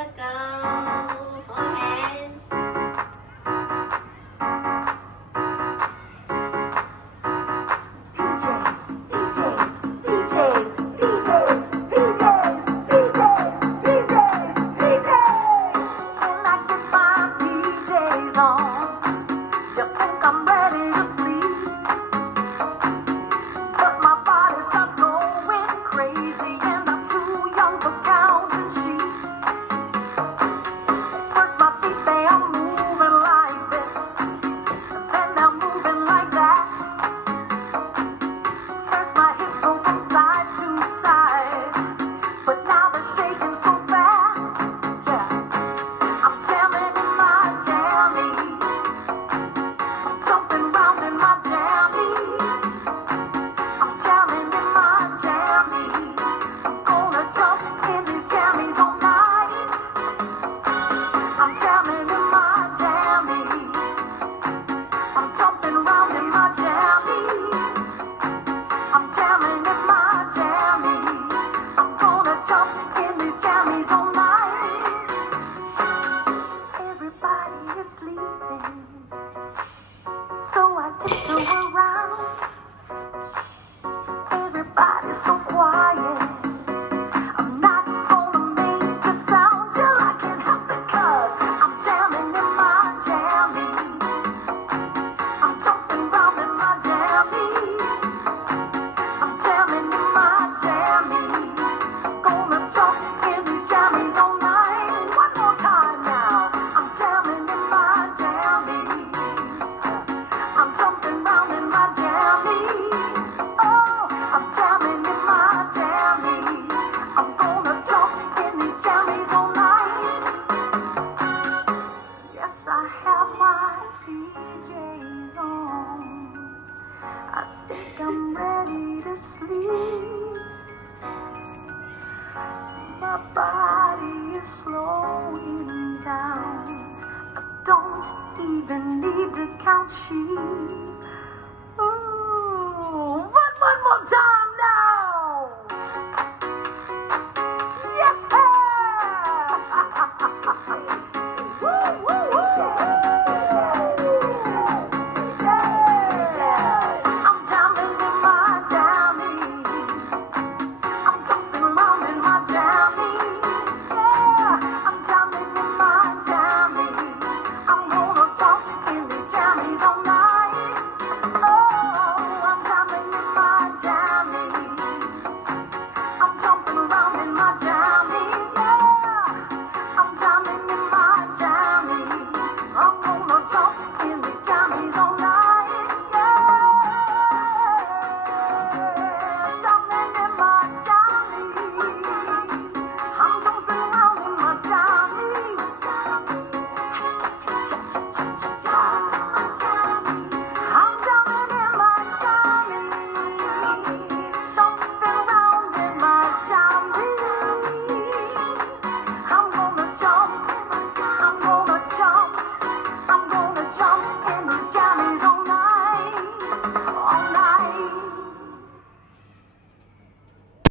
Let's go. Hold hands. PJs, PJs, PJs, PJs, PJs, PJs, PJs, PJs. When I get my PJs on, you think I'm ready to sleep, but my body starts going crazy and I'm too young for counting sheep. First my feet they are moving like this, then they're moving like that. First my hips go from side to side, but now they're shaking so fast. Yeah, I'm jamming in my jammies, I'm jumping round in my jammies, I'm jamming in my jammies, I'm gonna jump in these jammies all night. I'm jamming in my jammies, I'm jumping round in my jammies, I'm jamming in my jammies, I'm gonna jump in these jammies all night. Everybody is sleeping, so I tiptoe around. Everybody's so quiet, I'm not gonna make a sound till I can't help it, 'cause I'm jamming in my jammies, I'm jumping round in my jammies, I'm jamming in my jammies, gonna jump in these jammies all night. One more time now. I'm jamming in my jammies, I'm jumping round in my jammies. Oh, I'm jamming in my jammies, I'm gonna jump in these jammies all night. Yes, I have my PJs on, I think I'm ready to sleep. My body is slowing down, I don't even need to count sheep. Ooh, one more time.